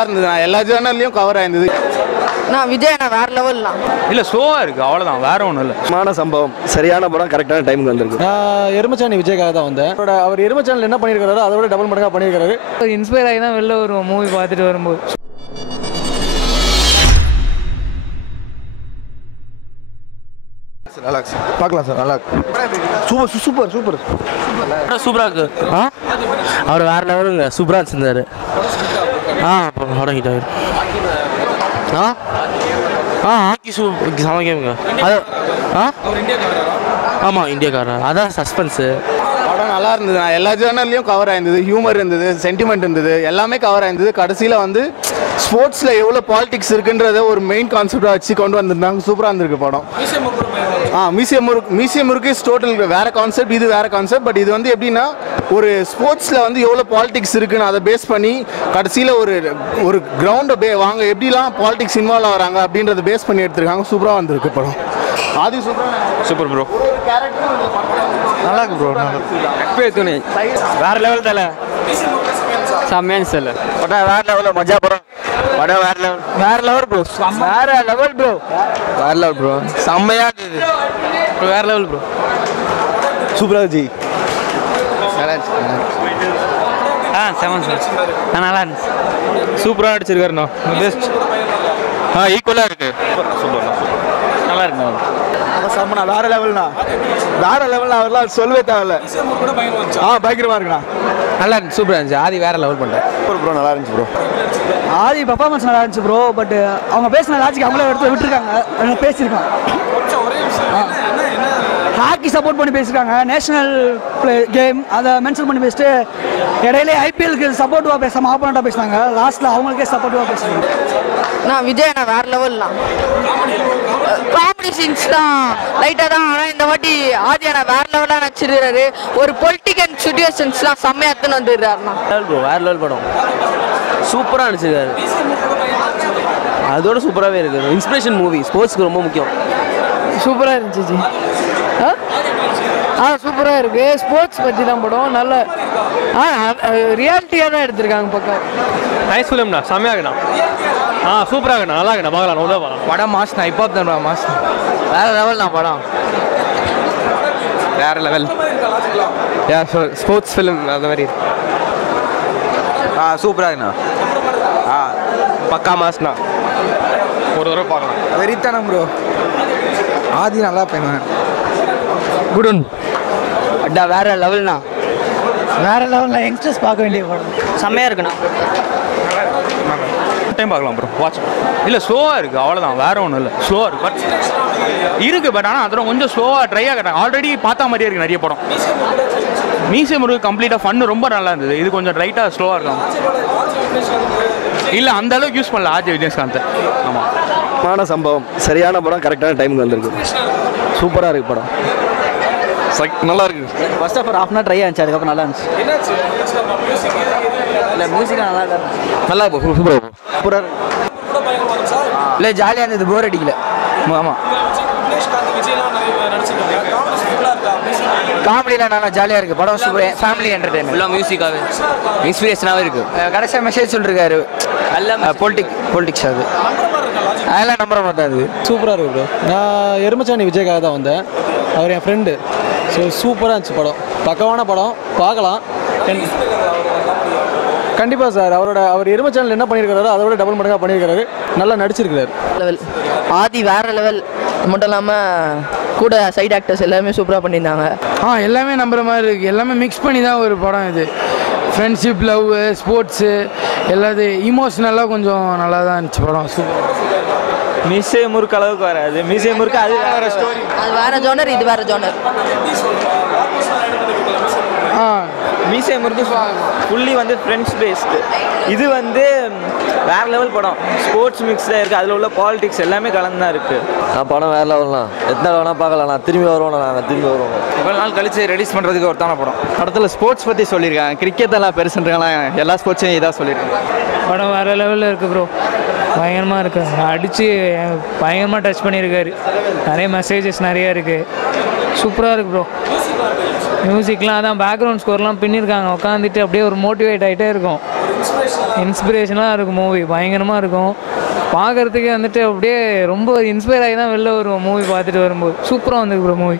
நல்லா இருந்தது. நான் எல்லா சேனல்லையும் கவர் ஆயிருந்தது. நான் விஜய் வேற லெவல்லாம் இல்லை ஸ்லோவாக இருக்குது அவ்வளோதான், வேற ஒன்றும் இல்லை. மான சம்பவம் சரியான படம் கரெக்டான டைமுக்கு வந்திருக்கு. நான் எருமச்சாணி விஜய்க்காக தான் வந்தேன். அவர் எருமச்சானல் என்ன பண்ணியிருக்காரோ அதோட டபுள் மடங்காக பண்ணியிருக்காரு. இன்ஸ்பயர் ஆகி தான் வெளில வருவோம் மூவி பார்த்துட்டு வரும்போது. நல்லா பார்க்கலாம் சார், நல்லா சூப்பர் சூப்பர் சூப்பர் சூப்பராக இருக்கு. அவர் வேற லெவலுங்க, சூப்பராக வச்சுருந்தாரு. தொடங்கிட்டாரு. ஹாக்கி செம கேமுங்க அது. ஆமாம் இந்தியாக்காரர், அதான் சஸ்பென்ஸு. படம் நல்லா இருந்தது. நான் எல்லா சேனல்லையும் கவர் ஆயிருந்தது. ஹியூமர் இருந்தது, சென்டிமெண்ட் இருந்தது, எல்லாமே கவர் ஆயிருந்தது. கடைசியில் வந்து ஸ்போர்ட்ஸில் எவ்வளோ பாலிடிக்ஸ் இருக்குன்றத ஒரு மெயின் கான்செப்டாக வச்சு கொண்டு வந்திருந்தாங்க. சூப்பராக இருந்திருக்கு படம். மியூசியம் முருக்கு டோட்டல் வேறு கான்செப்ட், இது வேறு கான்செப்ட். பட் இது வந்து எப்படின்னா ஒரு ஸ்போர்ட்ஸில் வந்து எவ்வளோ பாலிடிக்ஸ் இருக்குன்னு அதை பேஸ் பண்ணி கடைசியில் ஒரு கிரவுண்டை வாங்க எப்படிலாம் பாலிடிக்ஸ் இன்வால்வ் ஆகிறாங்க அப்படின்றத பேஸ் பண்ணி எடுத்துருக்காங்க. சூப்பராக வந்திருக்கு படம். ஆதி சூப்பர் ப்ரோ, நல்லா இருக்கு ப்ரோ. வேற லெவல் தலை செம்மையான செல்ல படம். வேற லெவலில் மஜா படம். படம் வேற லெவல், வேற லெவல் ப்ரோ, வேற லெவல் ப்ரோ, வேற லெவல் ப்ரோ, செம்மையா இருக்குது. வேற லெவல் ப்ரோ, சூப்பராக ஜி. செவன் சார் நல்லா இருந்துச்சு. சூப்பராக நடிச்சிருக்காருண்ணா, பெஸ்ட். ஈக்குவலாக இருக்குது. சூப்பர் நல்லா இருக்கு. செம்மண்ணா, வேற லெவல்ண்ணா, வேற லெவல்ண்ணா. அவர்லாம் சொல்லவே தேவையில்ல. பயங்கரமா இருக்குண்ணா. நல்லா இருந்துச்சு, சூப்பராக இருந்துச்சு. ஆதி வேற லெவல் பண்ணிட்டேன். சூப்பர் ப்ரோ, நல்லா இருந்துச்சு ப்ரோ. ஆதி பர்ஃபார்மன்ஸ் நல்லா இருந்துச்சு ப்ரோ. பட் அவங்க பேசின லாஜிக் அவங்களே எடுத்து விட்டுருக்காங்க. பேசியிருக்காங்க, ஹாக்கி சப்போர்ட் பண்ணி பேசியிருக்காங்க. நேஷனல் கேம் அதை மென்ஷன் பண்ணி பேசிட்டு இடையிலே ஐபிஎல்க்கு சப்போர்ட்டிவாக பேசாமல் ஆப்போனண்ட்டாக பேசினாங்க. லாஸ்ட்டில் அவங்களுக்கே சப்போர்ட்டிவாக பேசுகிறாங்க. நான் விஜய் வேற லெவல்லாம். காமெடி சீன்ஸ் தான் லைட்டாக தான். ஆனால் இந்த வாட்டி ஆதியான வேற லெவலாக நடிச்சிருக்காரு. ஒரு பொலிட்டிக்கல் சுச்சுவேஷன்ஸ்லாம் செம்மையாக எடுத்துன்னு வந்துடுறாருண்ணா. வேற லெவல் படம், சூப்பராக நடிச்சிருக்காரு. அதோட சூப்பராகவே இருக்குது. இன்ஸ்பிரேஷன் மூவி, ஸ்போர்ட்ஸ்க்கு ரொம்ப முக்கியம். சூப்பராக இருந்துச்சு ஜி. சூப்பராக இருக்குது. ஸ்போர்ட்ஸ் பற்றி தான் படம். நல்ல ரியாலிட்டியாக தான் எடுத்திருக்காங்க பக்கம். நைஸ் ஃபிலிம்ண்ணா, செம்மையாக இருக்குண்ணா. சூப்பராக இருக்குண்ணா, நல்லா இருக்குண்ணா, பார்க்கலாம். உள்ள போகலாம். படம் மாஸ்ண்ணா, இப்போ தான் மாஸ். வேற லெவல்ண்ணா படம், வேற லெவல். ஸ்போர்ட்ஸ் ஃபிலிம் அது மாதிரி. சூப்பராக இருக்குண்ணா. பக்கா மாஸ்ண்ணா, ஒரு தடவை பார்க்கலாம். வெறித்தனம் ப்ரோ. ஆதி நல்லா போயிடுவேன். குடன் அட்டா வேற லெவல்ண்ணா, வேற லெவலில் யங்ஸ்டர்ஸ் பார்க்க வேண்டிய படம். செம்மையாக இருக்குண்ணா. டைம் பார்க்கலாம் ப்ரோ, வாட்ச். இல்லை ஸ்லோவாக இருக்குது அவ்வளோதான், வேற ஒன்றும் இல்லை. ஸ்லோவாக இருக்குது பட் இருக்குது. பட் ஆனால் அதெல்லாம் கொஞ்சம் ஸ்லோவாக ட்ரையாக கட்டாங்க. ஆல்ரெடி பார்த்தா மாதிரியே இருக்குது நிறைய படம். மியூசியம் முருக்கு கம்ப்ளீட்டாக ஃபன்னு ரொம்ப நல்லா இருந்தது. இது கொஞ்சம் ரைட்டாக ஸ்லோவாக இருக்காங்க. இல்லை அந்த அளவுக்கு யூஸ் பண்ணல ஆர்ஜே விஜயகாந்த். ஆமாம், மான சம்பவம் சரியான படம் கரெக்டான டைமுக்கு வந்திருக்கு. சூப்பராக இருக்குது படம். நல்லா இருக்குது. ஃபர்ஸ்ட் ஆஃப் ஹாஃப் அன் ட்ரை ஆச்சு, அதுக்கப்புறம் நல்லா இருந்துச்சு. இல்லை மியூசிக் நல்லா இருந்துச்சு. நல்லா இருக்கும், சூப்பராக சூப்பராக இல்லை, ஜாலியாக இருந்தது, போர் அடிக்கல. ஆமாம், காமெடியில் நல்லா ஜாலியாக இருக்குது படம். Super family entertainment. ஃபுல்லாக மியூசிக்காகவே இன்ஸ்பிரேஷனாகவே இருக்குது. கடைசியாக மெசேஜ் சொல்லிருக்காரு. எல்லாம் பொலிட்டிக்ஸ் அது அதெல்லாம் நம்புற மாதிரி தான் அது. சூப்பராக இருக்குது ப்ரோ. நான் எருமச்சாணி விஜய்க்காக தான் வந்தேன். அவர் என் ஃப்ரெண்டு. ஸோ சூப்பராக இருந்துச்சு படம். பக்கமான படம், பார்க்கலாம். கண்டிப்பாக சார். அவர் எருமச்சானல் என்ன பண்ணியிருக்காரோ அதோட டபுள் மடங்காக பண்ணியிருக்காரு. நல்லா நடிச்சிருக்கிறார். லெவல் ஆதி வேற லெவல். மட்டும் இல்லாமல் கூட சைடு ஆக்டர்ஸ் எல்லாமே சூப்பராக பண்ணியிருந்தாங்க. எல்லாமே நம்புற மாதிரி இருக்குது. எல்லாமே மிக்ஸ் பண்ணி தான் ஒரு படம் இது. ஃப்ரெண்ட்ஷிப், லவ், ஸ்போர்ட்ஸு எல்லாத்தையும் இமோஷ்னலாக கொஞ்சம் நல்லா தான் இருந்துச்சு படம். சூப்பர். மியூசியம் முறுக்கு அளவுக்கு வராது. மியூசியம் முறுக்கு அது வேற ஸ்டோரி, அது வேற ஜோனர், இது வேற ஜோனர். மியூசியம் முறுக்கு ஃபுல்லி வந்து ஃப்ரெண்ட்ஸ் பேஸ்டு. இது வந்து வேற லெவல் படம். ஸ்போர்ட்ஸ் மிக்ஸில் இருக்குது, அதில் உள்ள பாலிடிக்ஸ் எல்லாமே கலந்து தான் இருக்குது. படம் வேற லெவல்லாம். எத்தனை வேணா பார்க்கலாம். நான் திரும்பி வருவோம். நாங்கள் திரும்பி வருவோம். இவ்வளோ நாள் கழிச்சு ரெடியூஸ் பண்ணுறதுக்கு ஒருத்தான படம். படத்தில் ஸ்போர்ட்ஸ் பற்றி சொல்லியிருக்காங்க. கிரிக்கெட் எல்லாம் பெருசுன்றாங்களா, எல்லா ஸ்போர்ட்ஸையும் இதாக சொல்லியிருக்காங்க. படம் வேறு லெவலில் இருக்குது ப்ரோ. பயங்கரமாக இருக்குது. அடித்து பயங்கரமாக டச் பண்ணியிருக்காரு. நிறைய மெசேஜஸ் நிறையா இருக்குது. சூப்பராக இருக்குது ப்ரோ. மியூசிக்லாம் அதான் பேக்ரவுண்ட் ஸ்கோர்லாம் பின்னிருக்காங்க. உட்காந்துட்டு அப்படியே ஒரு மோட்டிவேட் ஆகிட்டே இருக்கும். இன்ஸ்பிரேஷனாக இருக்கும் மூவி, பயங்கரமாக இருக்கும். பார்க்குறதுக்கே வந்துட்டு அப்படியே ரொம்ப இன்ஸ்பயர் ஆகி தான் வெளில வருவோம் மூவி பார்த்துட்டு வரும்போது. சூப்பராக வந்துருக்கு ப்ரோ மூவி.